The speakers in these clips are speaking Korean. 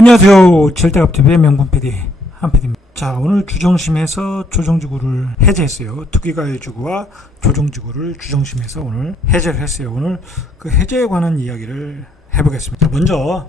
안녕하세요. 절대갑TV의 명분 PD 한PD입니다. 자, 오늘 주정심에서 조정지구를 해제했어요. 투기과열지구와 조정지구를 주정심에서 오늘 해제를 했어요. 오늘 그 해제에 관한 이야기를 해보겠습니다. 먼저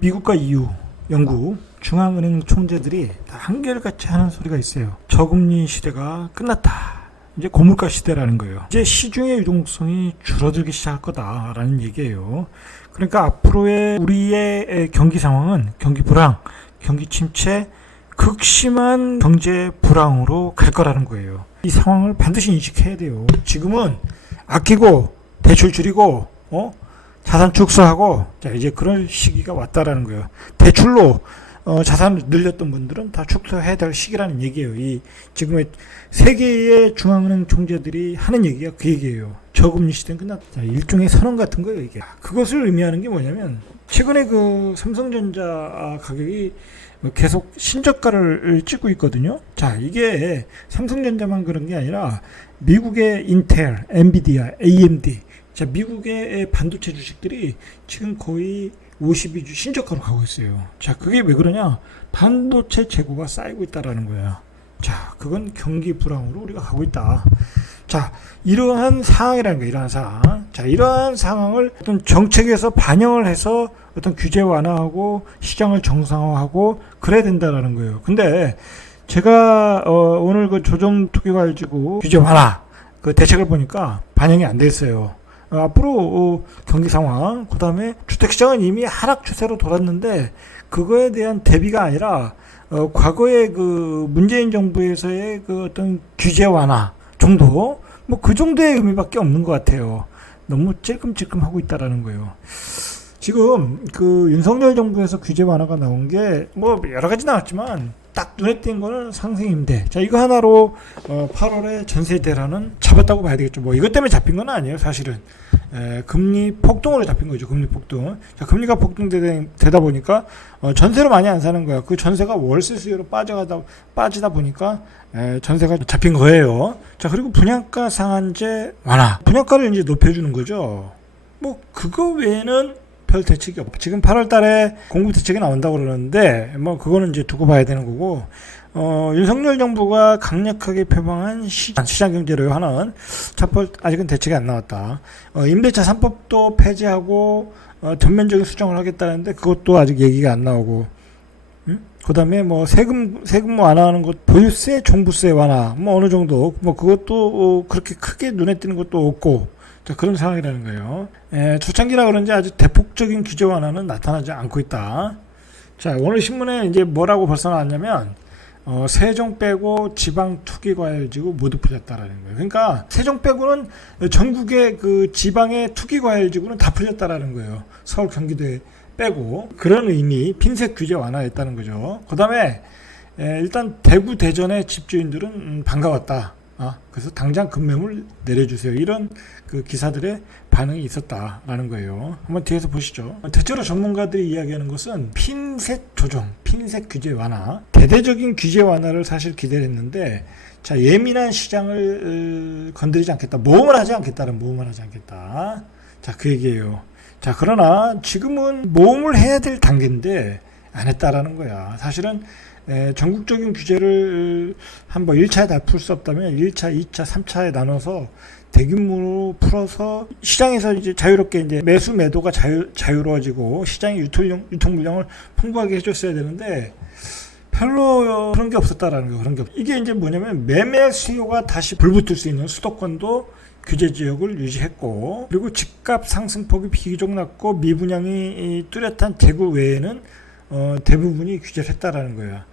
미국과 EU, 영국 중앙은행 총재들이 다 한결같이 하는 소리가 있어요. 저금리 시대가 끝났다. 이제 고물가 시대라는 거예요. 이제 시중의 유동성이 줄어들기 시작할 거다라는 얘기예요. 그러니까 앞으로의 우리의 경기 상황은 경기 불황, 경기 침체, 극심한 경제 불황으로 갈 거라는 거예요. 이 상황을 반드시 인식해야 돼요. 지금은 아끼고 대출 줄이고 자산 축소하고 자 이제 그런 시기가 왔다라는 거예요. 대출로 자산을 늘렸던 분들은 다 축소해야 될 시기라는 얘기예요. 이 지금의 세계의 중앙은행 총재들이 하는 얘기가 그 얘기예요. 저금리 시대는 끝났다. 자, 일종의 선언 같은 거예요, 이게. 그것을 의미하는 게 뭐냐면 최근에 그 삼성전자 가격이 계속 신저가를 찍고 있거든요. 자, 이게 삼성전자만 그런 게 아니라 미국의 인텔, 엔비디아, AMD, 자, 미국의 반도체 주식들이 지금 거의 52주 신저가로 가고 있어요. 자, 그게 왜 그러냐? 반도체 재고가 쌓이고 있다라는 거야. 자, 그건 경기 불황으로 우리가 가고 있다. 자, 이러한 상황이라는 거예요. 이러한 상황. 자, 이러한 상황을 어떤 정책에서 반영을 해서 어떤 규제 완화하고 시장을 정상화하고 그래야 된다라는 거예요. 근데 제가 오늘 그 조정 투기과열지구 규제 완화 그 대책을 보니까 반영이 안 됐어요. 앞으로 경기 상황, 그 다음에 주택시장은 이미 하락 추세로 돌았는데 그거에 대한 대비가 아니라 과거에 그 문재인 정부에서의 그 어떤 규제 완화 정도, 뭐 그 정도의 의미밖에 없는 것 같아요. 너무 찔끔찔끔하고 있다라는 거예요. 지금 그 윤석열 정부에서 규제 완화가 나온 게 뭐 여러 가지 나왔지만 딱 눈에 띈 거는 상생임대. 자, 이거 하나로 8월에 전세 대란은 잡았다고 봐야 되겠죠. 뭐 이것 때문에 잡힌 건 아니에요, 사실은. 금리 폭등으로 잡힌 거죠. 금리 폭등. 자, 금리가 폭등되다 보니까 전세로 많이 안 사는 거야. 그 전세가 월세 수요로 빠지다 보니까 전세가 잡힌 거예요. 자, 그리고 분양가 상한제 완화. 분양가를 이제 높여주는 거죠. 뭐 그거 외에는 별 대책이 없고 지금 8월 달에 공급 대책이 나온다고 그러는데 뭐 그거는 이제 두고 봐야 되는 거고 윤석열 정부가 강력하게 표방한 시장 경제를 하는 차법 아직은 대책이 안 나왔다. 임대차 3법도 폐지하고 전면적인 수정을 하겠다는데 그것도 아직 얘기가 안 나오고 그다음에 뭐 세금 완화하는 것, 보유세, 종부세 완화 뭐 어느 정도 뭐 그것도 그렇게 크게 눈에 띄는 것도 없고 자, 그런 상황이라는 거예요. 초창기라 그런지 아주 대폭적인 규제 완화는 나타나지 않고 있다. 자, 오늘 신문에 이제 뭐라고 벌써 나왔냐면 세종 빼고 지방 투기과열지구 모두 풀렸다라는 거예요. 그러니까 세종 빼고는 전국의 그 지방의 투기과열지구는 다 풀렸다라는 거예요. 서울, 경기도에 빼고 그런 의미 핀셋 규제 완화했다는 거죠. 그다음에 일단 대구, 대전의 집주인들은 반가웠다. 그래서 당장 급매물 내려주세요. 이런 그 기사들의 반응이 있었다라는 거예요. 한번 뒤에서 보시죠. 대체로 전문가들이 이야기하는 것은 핀셋 조정, 핀셋 규제 완화, 대대적인 규제 완화를 사실 기대를 했는데 자, 예민한 시장을 건드리지 않겠다. 모험을 하지 않겠다. 자, 그 얘기예요. 자, 그러나 지금은 모험을 해야 될 단계인데 안 했다라는 거야. 사실은 전국적인 규제를 한번 1차에 다 풀 수 없다면 1차, 2차, 3차에 나눠서 대규모로 풀어서 시장에서 이제 자유롭게 이제 매수 매도가 자유로워지고 시장의 유통 물량을 풍부하게 해줬어야 되는데 별로 그런 게 없었다라는 거. 그런 게 이게 이제 뭐냐면 매매 수요가 다시 불붙을 수 있는 수도권도 규제 지역을 유지했고 그리고 집값 상승폭이 비교적 낮고 미분양이 뚜렷한 대구 외에는 대부분이 규제를 했다라는 거야.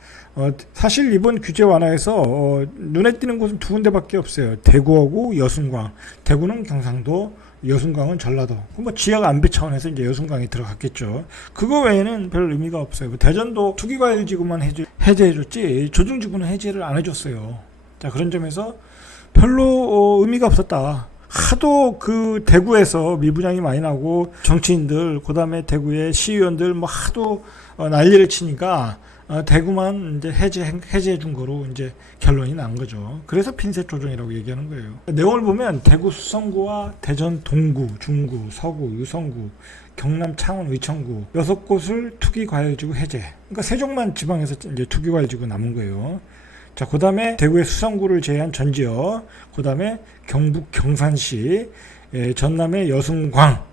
사실 이번 규제 완화에서 눈에 띄는 곳은 두 군데밖에 없어요. 대구하고 여순광. 대구는 경상도, 여순광은 전라도. 뭐 지역 안배 차원에서 이제 여순광이 들어갔겠죠. 그거 외에는 별 의미가 없어요. 대전도 투기과열지구만 해제해줬지 조정지구는 해제를 안 해줬어요. 자, 그런 점에서 별로 의미가 없었다. 하도 그 대구에서 미분양이 많이 나고 정치인들 그다음에 대구의 시의원들 뭐 하도 난리를 치니까 대구만 이제 해제해 준 거로 이제 결론이 난 거죠. 그래서 핀셋 조정이라고 얘기하는 거예요. 내용을 보면 대구 수성구와 대전 동구, 중구, 서구, 유성구, 경남 창원 의천구 6곳을 투기과열지구 해제. 그러니까 세종만 지방에서 이제 투기과열지구 남은 거예요. 자, 그 다음에 대구의 수성구를 제외한 전 지역, 그 다음에 경북 경산시, 전남의 여승광,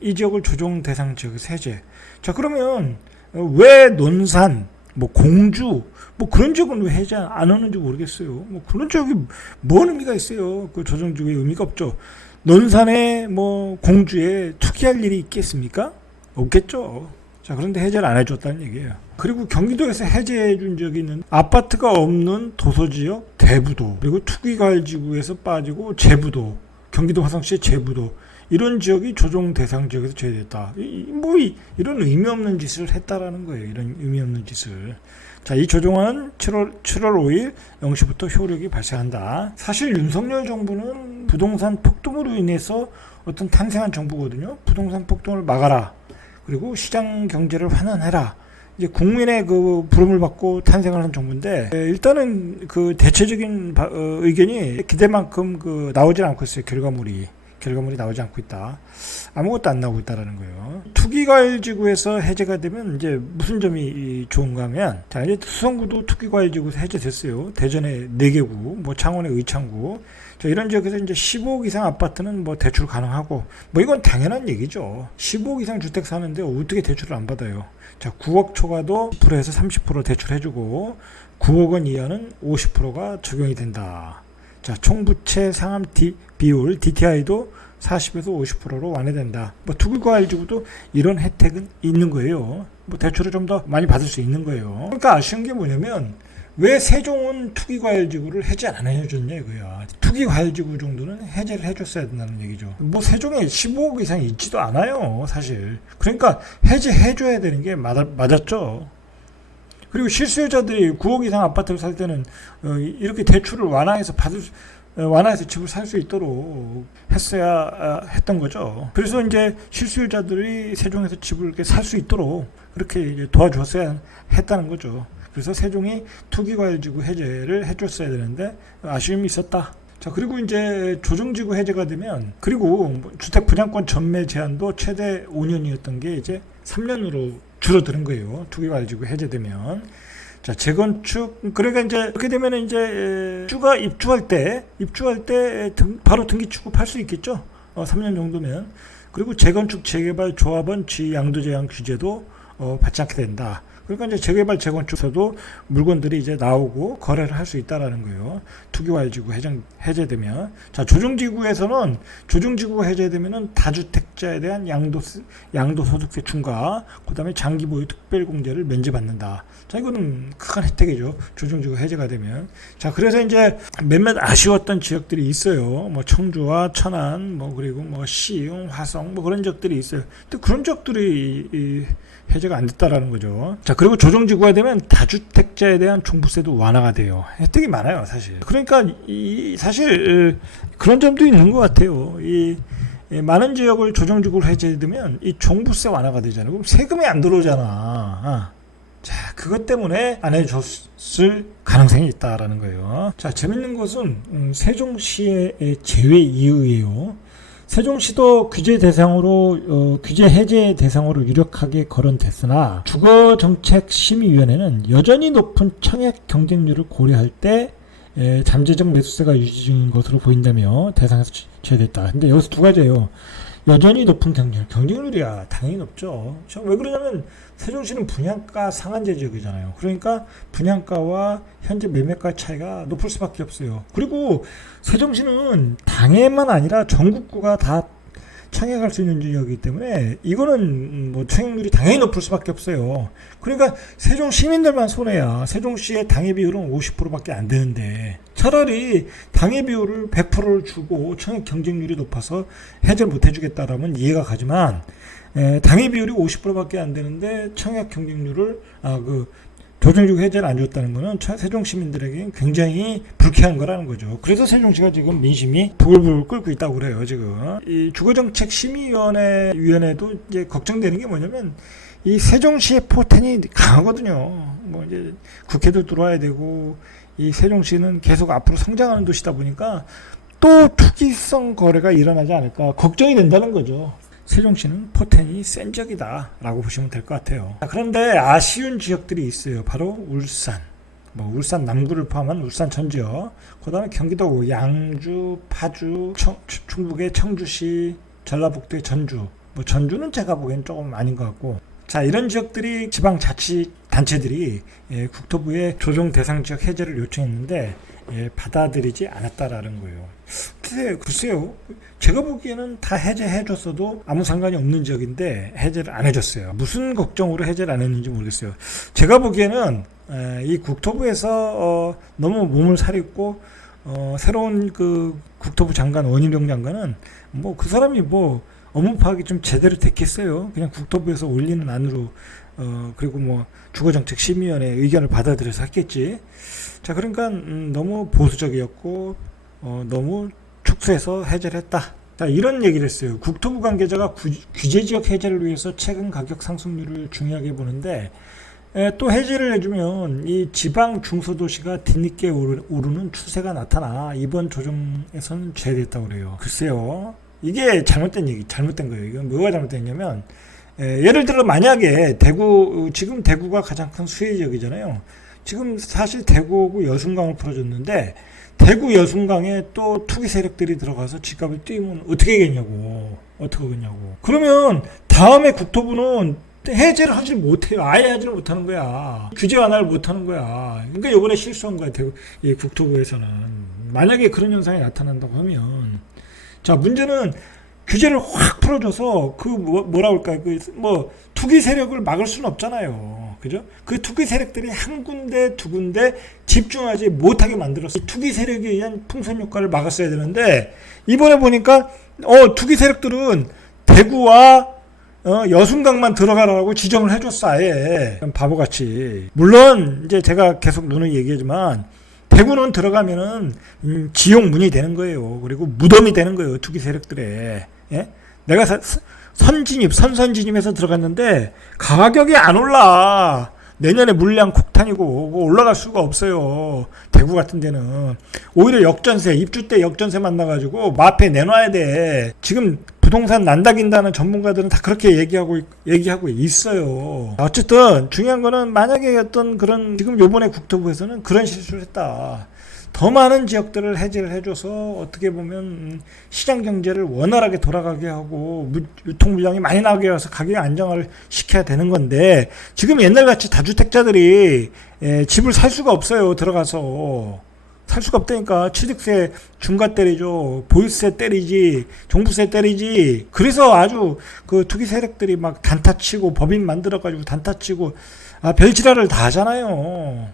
이 지역을 조정 대상 지역에서 해제. 자, 그러면 왜 논산, 뭐 공주, 뭐 그런 지역은 왜 해제 안 하는지 모르겠어요. 뭐 그런 지역이 뭔 의미가 있어요? 그 조정지구의 의미가 없죠. 논산에 뭐 공주에 투기할 일이 있겠습니까? 없겠죠. 자, 그런데 해제를 안 해줬다는 얘기예요. 그리고 경기도에서 해제해 준 적이 있는 아파트가 없는 도서지역 대부도, 그리고 투기과열지구에서 빠지고 제부도, 경기도 화성시의 제부도, 이런 지역이 조정 대상 지역에서 제외됐다. 이런 의미 없는 짓을 했다라는 거예요. 이런 의미 없는 짓을. 자, 이 조정안은 7월 5일 0시부터 효력이 발생한다. 사실 윤석열 정부는 부동산 폭등으로 인해서 어떤 탄생한 정부거든요. 부동산 폭등을 막아라. 그리고 시장 경제를 환원해라. 이제 국민의 그 부름을 받고 탄생을 한 정부인데, 일단은 그 대체적인 의견이 기대만큼 나오질 않고 있어요. 결과물이 나오지 않고 있다. 아무것도 안 나오고 있다라는 거예요. 투기과열지구에서 해제가 되면 이제 무슨 점이 좋은가 하면, 자, 이제 수성구도 투기과열지구에서 해제됐어요. 대전에 4개구, 뭐 창원의 의창구. 자, 이런 지역에서 이제 15억 이상 아파트는 뭐 대출 가능하고, 뭐 이건 당연한 얘기죠. 15억 이상 주택 사는데 어떻게 대출을 안 받아요? 자, 9억 초과도 10%에서 30% 대출해주고, 9억 원 이하는 50%가 적용이 된다. 자, 총부채 상환 비율 DTI도 40에서 50%로 완화된다. 뭐 투기과열지구도 이런 혜택은 있는 거예요. 뭐 대출을 좀 더 많이 받을 수 있는 거예요. 그러니까 아쉬운 게 뭐냐면, 왜 세종은 투기과열지구를 해제 안 해줬냐 이거야. 투기과열지구 정도는 해제를 해줬어야 된다는 얘기죠. 뭐 세종에 15억 이상 있지도 않아요, 사실. 그러니까 해제해줘야 되는 게 맞았죠. 그리고 실수요자들이 9억 이상 아파트를 살 때는 이렇게 대출을 완화해서 집을 살 수 있도록 했어야 했던 거죠. 그래서 이제 실수요자들이 세종에서 집을 이렇게 살 수 있도록 그렇게 이제 도와줬어야 했다는 거죠. 그래서 세종이 투기과열지구 해제를 해줬어야 되는데 아쉬움이 있었다. 자, 그리고 이제 조정지구 해제가 되면, 그리고 주택 분양권 전매 제한도 최대 5년이었던 게 이제 3년으로 줄어드는 거예요. 투기과열지구 해제되면. 자, 재건축, 그러니까 이제 그렇게 되면 이제 주가 입주할 때 바로 등기 취급할 수 있겠죠. 3년 정도면. 그리고 재건축 재개발 조합원 지위 양도 제한 규제도 받지 않게 된다. 그러니까 이제 재개발 재건축에서도 물건들이 이제 나오고 거래를 할 수 있다라는 거예요. 투기과열지구 해제되면. 자, 조정지구에서는 조정지구가 해제되면은 다주택자에 대한 양도소득세 중과, 그다음에 장기보유 특별공제를 면제받는다. 자, 이거는 큰 혜택이죠. 조정지구 해제가 되면. 자, 그래서 이제 몇몇 아쉬웠던 지역들이 있어요. 뭐 청주와 천안, 뭐 그리고 뭐 시흥, 화성, 뭐 그런 지역들이 있어요. 근데 그런 지역들이 해제가 안 됐다라는 거죠. 자, 그리고 조정지구가 되면 다주택자에 대한 종부세도 완화가 돼요. 혜택이 많아요, 사실. 그러니까 사실 그런 점도 있는 것 같아요. 많은 지역을 조정지구로 해제되면 이 종부세 완화가 되잖아요. 그럼 세금이 안 들어오잖아. 자, 그것 때문에 안 해줬을 가능성이 있다라는 거예요. 자, 재밌는 것은 세종시의 제외 이유예요. 세종시도 규제 해제 대상으로 유력하게 거론됐으나 주거정책심의위원회는 여전히 높은 청약 경쟁률을 고려할 때 잠재적 매수세가 유지 중인 것으로 보인다며 대상에서 제외됐다. 근데 여기서 두 가지예요. 여전히 높은 경쟁률이야 당연히 높죠. 왜 그러냐면 세종시는 분양가 상한제 지역이잖아요. 그러니까 분양가와 현재 매매가 차이가 높을 수밖에 없어요. 그리고 세종시는 당해만 아니라 전국구가 다 청약할 수 있는 지역이기 때문에 이거는 뭐 청약률이 당연히 높을 수밖에 없어요. 그러니까 세종 시민들만 손해야. 세종시의 당해 비율은 50%밖에 안 되는데 차라리 당해 비율을 100%를 주고 청약 경쟁률이 높아서 해제를 못 해주겠다라면 이해가 가지만 당해 비율이 50%밖에 안 되는데 청약 경쟁률을 조정지구 해제를 안 줬다는 거는 세종 시민들에게 굉장히 불쾌한 거라는 거죠. 그래서 세종시가 지금 민심이 부글부글 끓고 있다고 그래요. 지금 이 주거정책심의위원회도 이제 걱정되는 게 뭐냐면 이 세종시의 포텐이 강하거든요. 뭐 이제 국회도 들어와야 되고 이 세종시는 계속 앞으로 성장하는 도시다 보니까 또 투기성 거래가 일어나지 않을까 걱정이 된다는 거죠. 세종시는 포텐이 센 지역이다 라고 보시면 될 것 같아요. 그런데 아쉬운 지역들이 있어요. 바로 울산, 울산 남구를 포함한 울산 전 지역, 그 다음에 경기도 양주, 파주, 충북의 청주시, 전라북도의 전주, 전주는 제가 보기엔 조금 아닌 것 같고, 자, 이런 지역들이 지방자치단체들이 국토부에 조정 대상 지역 해제를 요청했는데 받아들이지 않았다라는 거예요. 글쎄요. 제가 보기에는 다 해제해줬어도 아무 상관이 없는 지역인데 해제를 안 해줬어요. 무슨 걱정으로 해제를 안 했는지 모르겠어요. 제가 보기에는 이 국토부에서 너무 몸을 사리고 새로운 그 국토부 장관 원희룡 장관은 그 사람이 업무 파악이 좀 제대로 됐겠어요. 그냥 국토부에서 올리는 안으로 그리고 주거정책심의위원회 의견을 받아들여서 했겠지. 자, 그러니까 너무 보수적이었고 너무 축소해서 해제를 했다. 자, 이런 얘기를 했어요. 국토부 관계자가 규제지역 해제를 위해서 최근 가격 상승률을 중요하게 보는데 또 해제를 해주면 이 지방 중소도시가 뒤늦게 오르는 추세가 나타나 이번 조정에서는 제외됐다고 그래요. 글쎄요. 이게 잘못된 거예요. 이건 뭐가 잘못됐냐면 예를 들어 만약에 지금 대구가 가장 큰 수혜 지역이잖아요. 지금 사실 대구하고 여순강을 풀어줬는데 대구 여순강에 또 투기 세력들이 들어가서 집값을 띄우면 어떻게 하겠냐고. 그러면 다음에 국토부는 해제를 하질 못해요. 아예 하지를 못하는 거야. 규제 완화를 못하는 거야. 그러니까 이번에 실수한 거야. 국토부에서는. 만약에 그런 현상이 나타난다고 하면, 자, 문제는 규제를 확 풀어줘서 투기 세력을 막을 수는 없잖아요. 그죠? 그 투기 세력들이 한 군데 두 군데 집중하지 못하게 만들어서 투기 세력에 의한 풍선 효과를 막았어야 되는데 이번에 보니까 투기 세력들은 대구와 여순강만 들어가라고 지정을 해줬어. 아예 바보같이. 물론 이제 제가 계속 누누이 얘기하지만 대구는 들어가면은 지옥문이 되는 거예요. 그리고 무덤이 되는 거예요. 투기 세력들의. 예? 내가 선진입해서 들어갔는데 가격이 안 올라. 내년에 물량 폭탄이고 올라갈 수가 없어요. 대구 같은 데는 오히려 역전세, 입주 때 역전세 만나가지고 마패 내놔야 돼. 지금 부동산 난다긴다는 전문가들은 다 그렇게 얘기하고 있어요. 어쨌든 중요한 거는 만약에 지금 요번에 국토부에서는 그런 실수를 했다. 더 많은 지역들을 해제를 해줘서 어떻게 보면 시장 경제를 원활하게 돌아가게 하고 유통 물량이 많이 나오게 해서 가격 안정화를 시켜야 되는 건데 지금 옛날같이 다주택자들이 집을 살 수가 없어요. 들어가서 살 수가 없다니까. 취득세 중과 때리죠. 보유세 때리지, 종부세 때리지. 그래서 아주 그 투기 세력들이 막 단타치고 법인 만들어가지고 단타치고 별지랄을 다 하잖아요.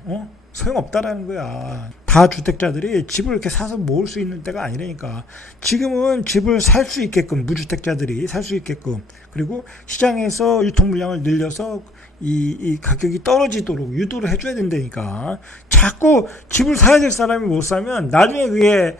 소용없다라는 거야. 다주택자들이 집을 이렇게 사서 모을 수 있는 때가 아니라니까. 지금은 집을 살 수 있게끔, 무주택자들이 살 수 있게끔, 그리고 시장에서 유통 물량을 늘려서 이 가격이 떨어지도록 유도를 해줘야 된다니까. 자꾸 집을 사야 될 사람이 못 사면 나중에 그게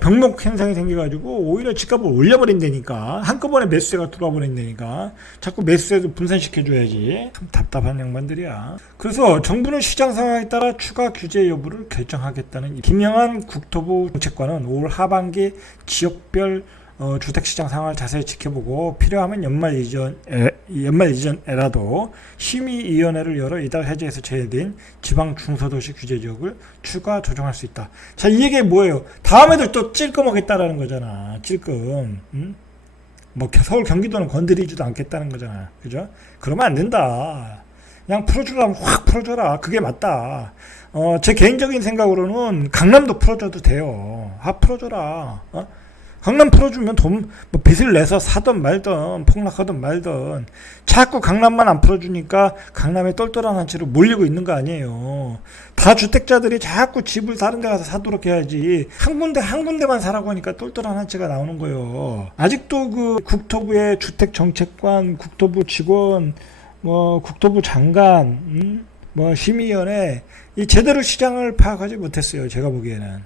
병목 현상이 생겨가지고 오히려 집값을 올려버린다니까. 한꺼번에 매수세가 들어와 버린다니까. 자꾸 매수세도 분산시켜줘야지. 참 답답한 양반들이야. 그래서 정부는 시장 상황에 따라 추가 규제 여부를 결정하겠다는 김영한 국토부 정책관은 올 하반기 지역별 주택시장 상황을 자세히 지켜보고 필요하면 연말 이전에라도 심의위원회를 열어 이달 해제에서 제외된 지방 중소도시 규제지역을 추가 조정할 수 있다. 자, 이 얘기 뭐예요? 다음에도 또 찔끔하겠다라는 거잖아. 찔끔. 서울 경기도는 건드리지도 않겠다는 거잖아. 그죠? 그러면 안 된다. 그냥 풀어주라면 확 풀어줘라. 그게 맞다. 제 개인적인 생각으로는 강남도 풀어줘도 돼요. 풀어줘라. 강남 풀어주면 빚을 내서 사든 말든 폭락하든 말든 자꾸 강남만 안 풀어주니까 강남에 똘똘한 한 채로 몰리고 있는 거 아니에요. 다 주택자들이 자꾸 집을 다른 데 가서 사도록 해야지 한 군데만 사라고 하니까 똘똘한 한 채가 나오는 거예요. 아직도 그 국토부의 주택정책관, 국토부 직원, 국토부 장관, 뭐 심의위원회 이 제대로 시장을 파악하지 못했어요. 제가 보기에는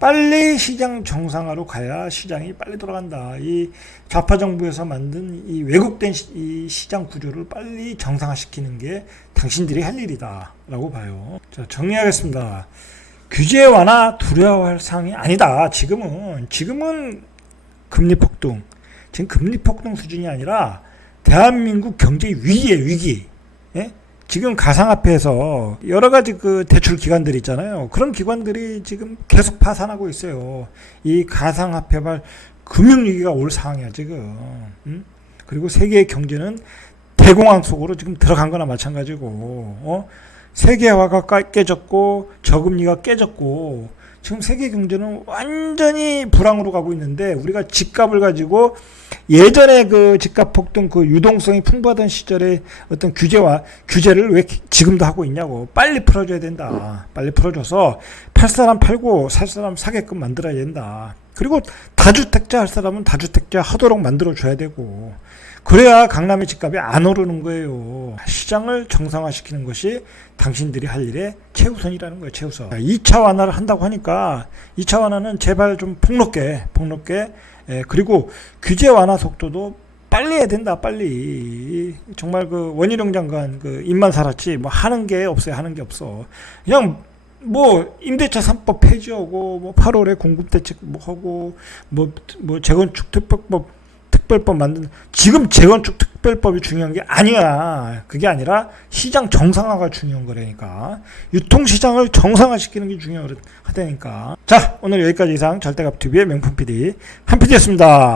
빨리 시장 정상화로 가야 시장이 빨리 돌아간다. 이 좌파 정부에서 만든 이 왜곡된 이 시장 구조를 빨리 정상화시키는 게 당신들이 할 일이다라고 봐요. 자, 정리하겠습니다. 규제 완화 두려워할 사항이 아니다. 지금은 금리 폭등. 지금 금리 폭등 수준이 아니라 대한민국 경제 위기예요, 위기. 예? 지금 가상화폐에서 여러 가지 그 대출 기관들이 있잖아요. 그런 기관들이 지금 계속 파산하고 있어요. 이 가상화폐발 금융위기가 올 상황이야, 지금. 그리고 세계의 경제는 대공황 속으로 지금 들어간 거나 마찬가지고, 세계화가 깨졌고, 저금리가 깨졌고, 지금 세계 경제는 완전히 불황으로 가고 있는데, 우리가 집값을 가지고 예전에 그 집값 폭등 그 유동성이 풍부하던 시절에 어떤 규제를 왜 지금도 하고 있냐고. 빨리 풀어줘야 된다. 빨리 풀어줘서 팔 사람 팔고 살 사람 사게끔 만들어야 된다. 그리고 다주택자 할 사람은 다주택자 하도록 만들어줘야 되고, 그래야 강남의 집값이 안 오르는 거예요. 시장을 정상화시키는 것이 당신들이 할 일의 최우선이라는 거예요. 최우선. 2차 완화를 한다고 하니까 2차 완화는 제발 좀 폭넓게 그리고 규제 완화 속도도 빨리 해야 된다. 빨리. 정말 그 원희룡 장관 그 입만 살았지 뭐 하는 게 없어요. 하는 게 없어. 그냥 뭐 임대차 3법 폐지하고 뭐 8월에 공급대책 뭐 하고 뭐 재건축 특별법 만든. 지금 재건축 특별법이 중요한 게 아니야. 그게 아니라 시장 정상화가 중요한 거라니까. 유통시장을 정상화시키는 게 중요하다니까. 자, 오늘 여기까지 이상 절대값TV의 명품 PD 한 PD였습니다.